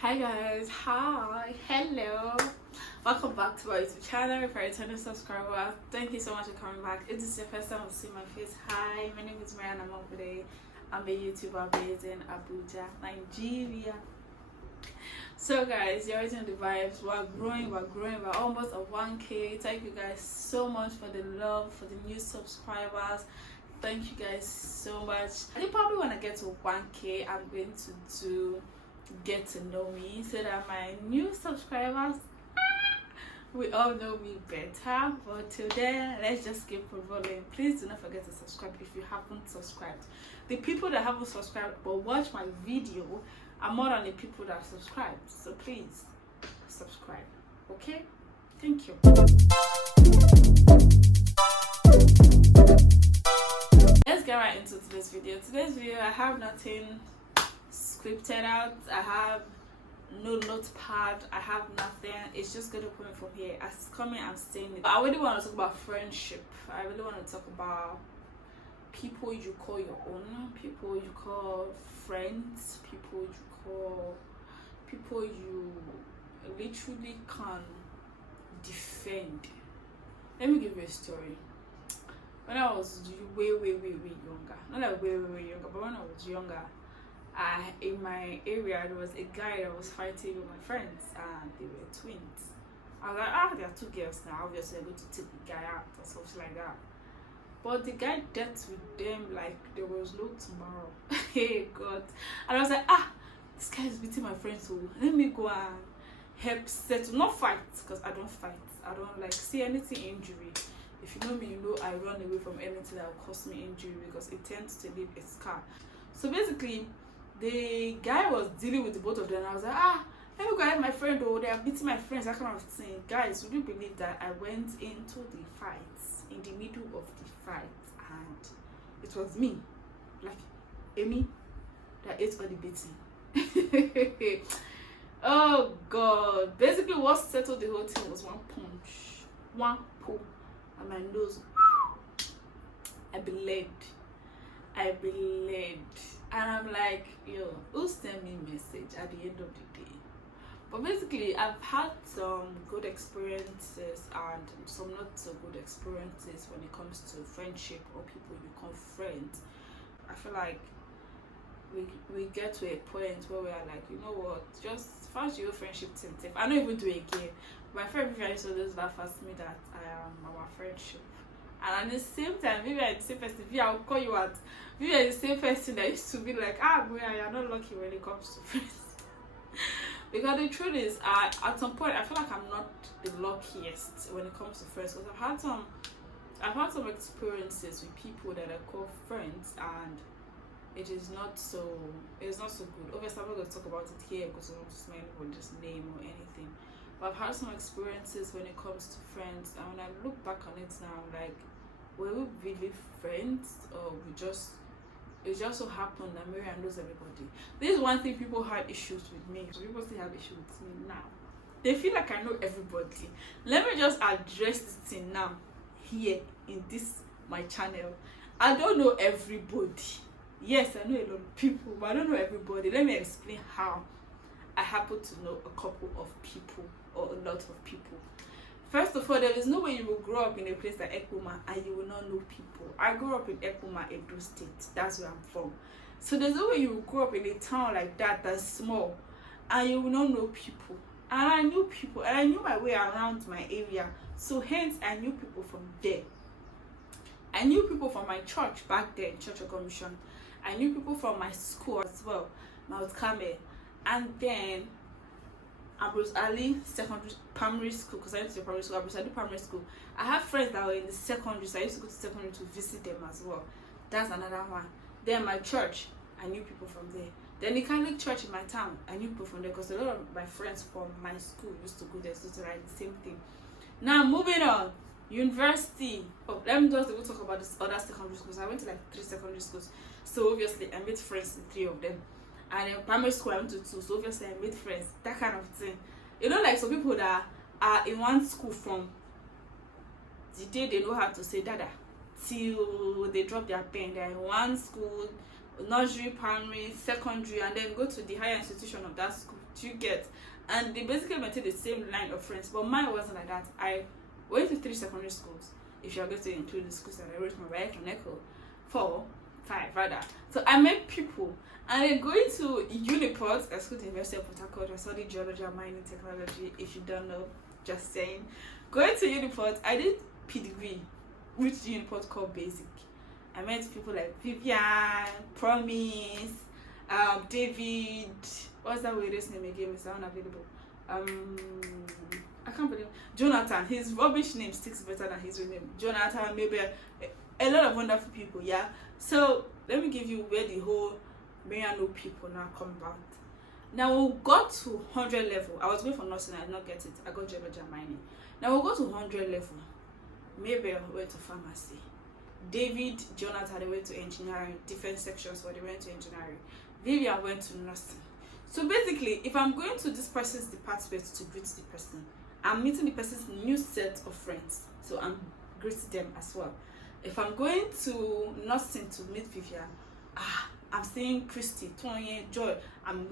Hi guys, hi, hello, welcome back to my YouTube channel. If you're a returning subscriber, thank you so much for coming back. If this is your first time to see my face, hi, my name is Mariana Mobode. I'm a YouTuber based in Abuja, Nigeria. So guys, you're already on the vibes. We're growing, we're almost at 1k. Thank you guys so much for the love, for the new subscribers. Thank you guys so much. I think probably when I get to 1k, I'm going to do get to know me so that my new subscribers we all know me better. But till then, let's just keep rolling. Please do not forget to subscribe if you haven't subscribed. The people that haven't subscribed but watch my video are more than the people that subscribed, so please subscribe. Okay, thank you. Let's get right into today's video. I have nothing scripted out. I have no notepad. I have nothing. It's just gonna come from here. As it's coming, I'm saying it. But I really want to talk about friendship. I really want to talk about people you call your own, people you call friends, people you literally can defend. Let me give you a story. When I was way younger, not like way younger, but when I was younger, in my area there was a guy that was fighting with my friends and they were twins. I was like, there are two girls now, obviously I'm going to take the guy out or something like that. But the guy dealt with them like there was no tomorrow. Hey God. And I was like, this guy is beating my friends, so let me go and help settle, not fight, because I don't fight. I don't like see anything injury. If you know me, you know I run away from anything that will cause me injury because it tends to leave a scar. So basically, the guy was dealing with the both of them. I was like, let me go ahead, my friend, they are beating my friends, that kind of thing. Guys, would you believe that I went into the fight, in the middle of the fight, and it was me, like Amy, that ate all the beating. Oh God. Basically what settled the whole thing was one punch, one pull, and my nose, I bled. And I'm like, yo, who sent me a message at the end of the day? But basically, I've had some good experiences and some not so good experiences when it comes to friendship or people you call friends. I feel like we get to a point where we are like, you know what, just first your friendship thing. I don't even do it again. My friend Vivian used to always laugh at me that I am our friendship. And at the same time, Vivian is the same person. Vivian, I'll call you out. Vivian is the same person that used to be like, Moya, you're not lucky when it comes to friends. Because the truth is, at some point, I feel like I'm not the luckiest when it comes to friends. Because I've had some experiences with people that I call friends, and it's not so good. Obviously, I'm not going to talk about it here because I don't want to smell anybody's name or anything. But I've had some experiences when it comes to friends, and when I look back on it now, I'm like, were we really friends, or it just so happened that Miriam knows everybody? This is one thing people had issues with me. So people still have issues with me now. They feel like I know everybody. Let me just address this thing now, here in this my channel. I don't know everybody. Yes, I know a lot of people, but I don't know everybody. Let me explain how I happen to know a couple of people or a lot of people. First of all, there is no way you will grow up in a place like Ekpoma and you will not know people. I grew up in Ekpoma, Edo State. That's where I'm from. So there's no way you will grow up in a town like that that's small and you will not know people. And I knew people and I knew my way around my area. So hence I knew people from there. I knew people from my church back then, Church of Commission. I knew people from my school as well, Mount Carmel. And then Ambrose Ali primary school, because I went to primary school. Ambrose Ali primary school. I have friends that were in the secondary, so I used to go to secondary to visit them as well. That's another one. Then my church, I knew people from there. Then the Catholic church in my town, I knew people from there because a lot of my friends from my school used to go there, so to write the same thing. Now moving on, university. Let me just talk about this other secondary schools. I went to like 3 secondary schools, so obviously I made friends in 3 of them. And in primary school I went to 2, so obviously I made friends, that kind of thing. You know, like some people that are in one school from the day they know how to say dada till they drop their pen, they're in one school nursery, primary, secondary, and then go to the higher institution of that school. Do you get? And they basically maintain the same line of friends. But mine wasn't like that. I went to 3 secondary schools, if you're going to include the schools that I wrote my WAEC and NECO. 4, 5 rather. So I met people, and then going to Uniport, I schooled at the University of Port Harcourt. I studied geology and mining technology. If you don't know, just saying. Going to Uniport, I did PDB, which Uniport called basic. I met people like Vivian, Promise, David. What's that weirdest name again? It's unavailable. I can't believe Jonathan. His rubbish name sticks better than his real name. Jonathan, maybe a lot of wonderful people. Yeah. So let me give you where the whole Mariano people now come about. Now we got to 100 level. I was going for nursing. I did not get it. I got geology and mining. Now we go to 100 level. Maybe I went to pharmacy. David, Jonathan, they went to engineering. Different sections, but they went to engineering. Vivian went to nursing. So basically, if I'm going to this person's department to greet the person, I'm meeting the person's new set of friends. So I'm greeting them as well. If I'm going to nursing to meet Vivian, I'm seeing Christy, Tony, Joy, I'm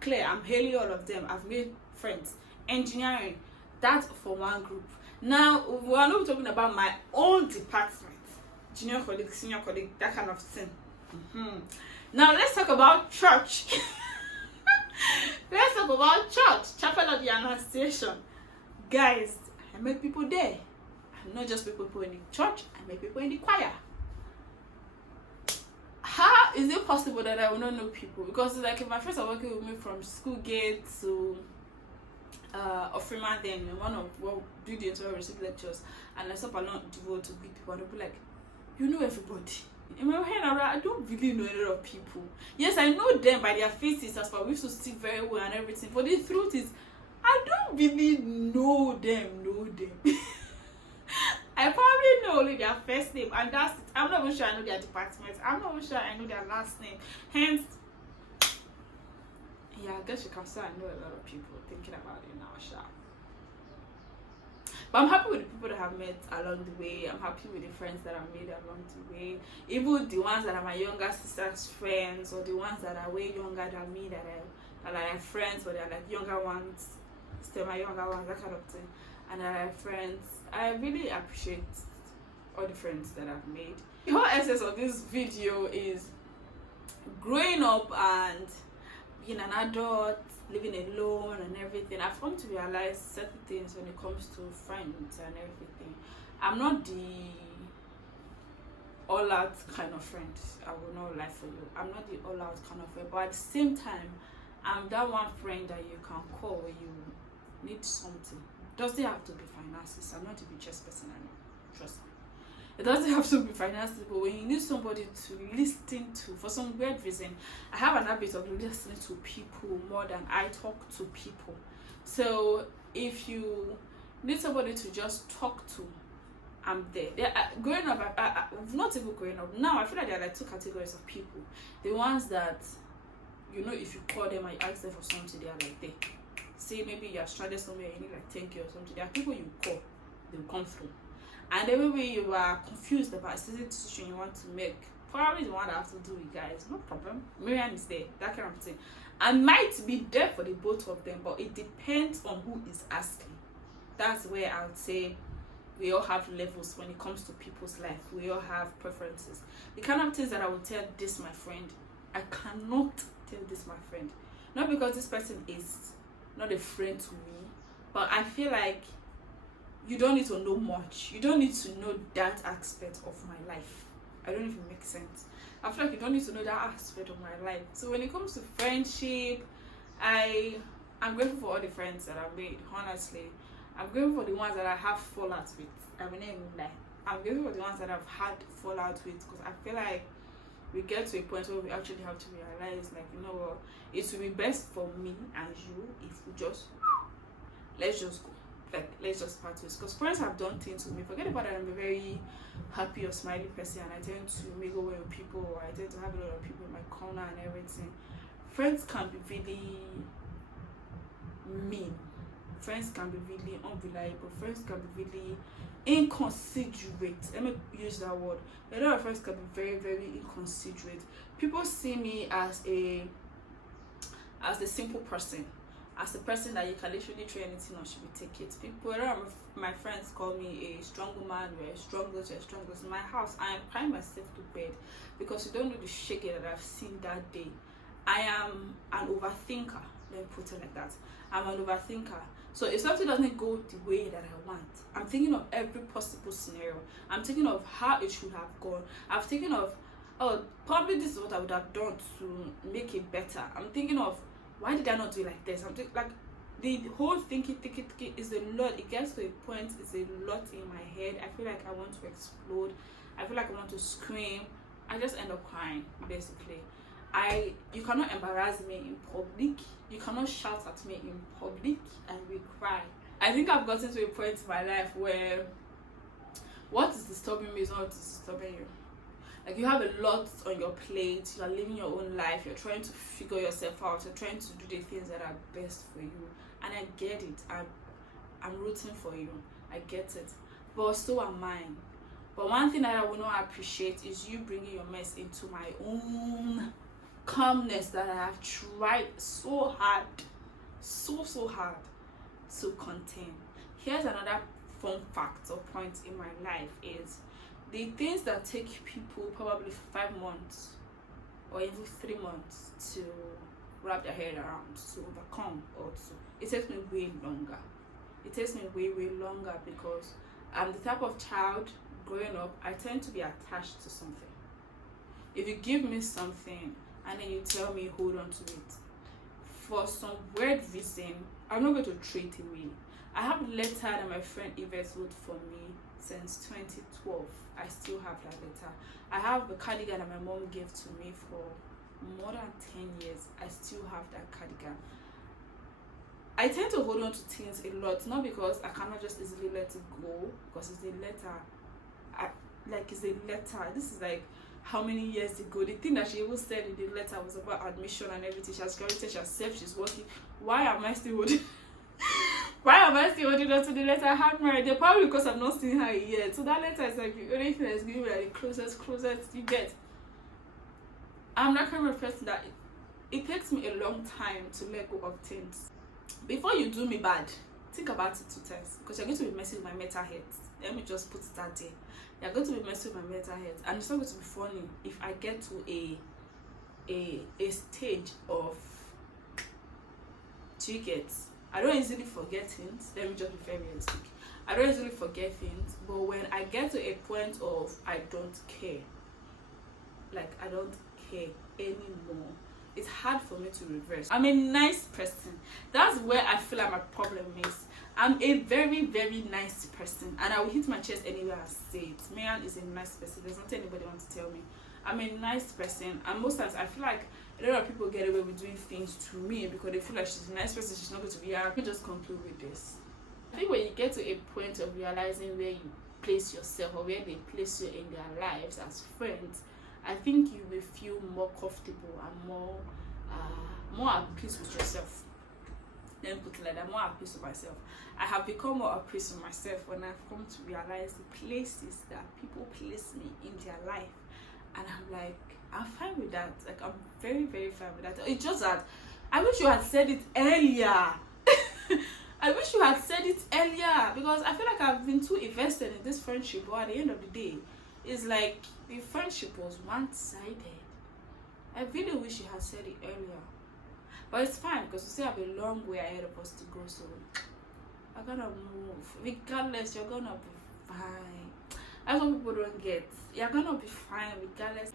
Claire, I'm hailing all of them. I've made friends. Engineering, that's for one group. Now, we're not talking about my own department. Junior colleague, senior colleague, that kind of thing. Now, let's talk about church. Let's talk about church. Chapel of the Annunciation. Guys, I met people there. And not just people in the church, I met people in the choir. How is it possible that I will not know people? Because like if my friends are working with me from school gate to Freeman, then one of do the entire receive lectures, and I stop along devote to meet people, and they'll be like, you know everybody. In my head, I don't really know a lot of people. Yes, I know them by their faces, as well. We used to see very well and everything. But the truth is, I don't really know them. I probably know only their first name, and that's it. I'm not even sure I know their department. I'm not even sure I know their last name. Hence, yeah, I guess you can say I know a lot of people thinking about it now, sure. But I'm happy with the people that I've met along the way. I'm happy with the friends that I've made along the way. Even the ones that are my younger sister's friends, or the ones that are way younger than me, that are like friends, but they're like younger ones, still my younger ones, that kind of thing. And I have friends. I really appreciate all the friends that I've made. The whole essence of this video is growing up and being an adult, living alone and everything. I've come to realize certain things when it comes to friends and everything. I'm not the all-out kind of friend. I will not lie for you. I'm not the all-out kind of friend. But at the same time, I'm that one friend that you can call when you need something. Doesn't have to be finances. I'm not a richest person, I know. Trust me. It doesn't have to be finances, but when you need somebody to listen to, for some weird reason, I have an habit of listening to people more than I talk to people. So if you need somebody to just talk to, I'm there. Growing up, not even growing up, now I feel like there are like 2 categories of people. The ones that, you know, if you call them and you ask them for something, they are like there. Say maybe you're stranded somewhere, you need like 10K or something. There are people you call, they will come through. And then maybe you are confused about a certain decision you want to make. Probably the one that have to do with guys. No problem. Miriam is there. That kind of thing. I might be there for the both of them, but it depends on who is asking. That's where I would say we all have levels when it comes to people's life. We all have preferences. The kind of things that I would tell this my friend, I cannot tell this my friend. Not because this person is not a friend to me, but I feel like you don't need to know much. You don't need to know that aspect of my life. I don't know if it makes sense. I feel like you don't need to know that aspect of my life. So when it comes to friendship, I'm grateful for all the friends that I've made, honestly. I'm grateful for the ones that I have fallout with. I mean, I'm grateful for the ones that I've had fallout with, because I feel like we get to a point where we actually have to realize, like, you know what, it will be best for me and you if we just, let's just go. Like, let's just part ways. Because friends have done things to me. Forget about that I'm a very happy or smiley person, and I tend to mingle well with people, or I tend to have a lot of people in my corner and everything. Friends can be really mean. friends can be really unreliable, friends can be really inconsiderate. Let me use that word. A lot of friends can be very, very inconsiderate. People see me as a simple person, as a person that you can literally throw anything on, she will take it. People, a lot of my friends call me a strong woman, we're strongest, we're strongest. In my house, I am crying myself to bed because you don't know the shaking that I've seen that day. I am an overthinker. Let me put it like that. I'm an overthinker. So if something doesn't go the way that I want, I'm thinking of every possible scenario. I'm thinking of how it should have gone. I'm thinking of, oh, probably this is what I would have done to make it better. I'm thinking of, why did I not do it like this? I'm thinking, like, the whole thinking is a lot. It gets to a point, it's a lot in my head. I feel like I want to explode. I feel like I want to scream. I just end up crying, basically. You cannot embarrass me in public. You cannot shout at me in public and we cry. I think I've gotten to a point in my life where what is disturbing me is not what is disturbing you. Like, you have a lot on your plate, you are living your own life, you're trying to figure yourself out, you're trying to do the things that are best for you. And I get it. I'm rooting for you. I get it. But so am I. But one thing that I will not appreciate is you bringing your mess into my own calmness that I have tried so hard, so hard to contain. Here's another fun fact or point in my life is the things that take people probably 5 months or even 3 months to wrap their head around, to overcome, or to, it takes me way longer. It takes me way longer because I'm the type of child growing up, I tend to be attached to something. If you give me something and then you tell me hold on to it, for some weird reason, I'm not going to throw it away. I have a letter that my friend Yvette wrote for me since 2012. I still have that letter. I have a cardigan that my mom gave to me for more than 10 years. I still have that cardigan. I tend to hold on to things a lot, not because I cannot just easily let it go, because it's a letter. It's a letter. This is like how many years ago. The thing that she even said in the letter was about admission and everything. She has graduated herself, she's working. Why am I still holding why am I still holding on to the letter? I have married her probably because I've not seen her yet. So that letter is like the only thing that's giving me like the closest you get. I'm not kind of person that it takes me a long time to let go of things. Before you do me bad, think about it 2 times, because you're going to be messing with my mental health. Let me just put it out there. You're going to be messing with my mental health, and it's not going to be funny if I get to a stage of, do you get? I don't easily forget things. Let me just be very realistic. I don't easily forget things, but when I get to a point of I don't care, like I don't care anymore, it's hard for me to reverse. I'm a nice person. That's where I feel like my problem is. I'm a very nice person, and I will hit my chest anywhere I say it. Mayan is a nice person. There's nothing anybody wants to tell me. I'm a nice person, and most times I feel like a lot of people get away with doing things to me because they feel like she's a nice person, she's not going to be here. Let me just conclude with this. I think when you get to a point of realizing where you place yourself or where they place you in their lives as friends, I think you will feel more comfortable and more at peace with yourself. Let me put it like that, more at peace with myself. I have become more at peace with myself when I've come to realize the places that people place me in their life. And I'm like, I'm fine with that. Like, I'm very fine with that. It's just that I wish you had said it earlier. I wish you had said it earlier, because I feel like I've been too invested in this friendship, but at the end of the day, it's like the friendship was one-sided. I really wish you had said it earlier. But it's fine, because we still have a long way ahead of us to go, so I'm gonna move. Regardless, you're gonna be fine. That's what people don't get. You're gonna be fine regardless.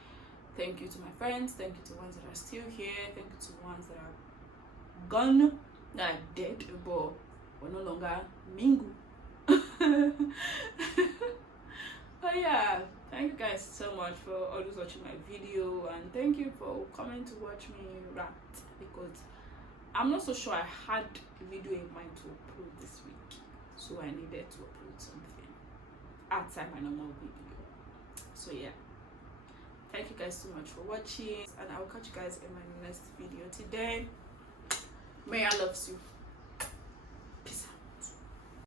Thank you to my friends, thank you to the ones that are still here, thank you to the ones that are gone, that are dead, but we're no longer mingle. But yeah, thank you guys so much for always watching my video, and thank you for coming to watch me rant, because I'm not so sure I had a video in mind to upload this week, so I needed to upload something outside my normal video. So yeah, thank you guys so much for watching, and I will catch you guys in my next video. Today, Maya loves you.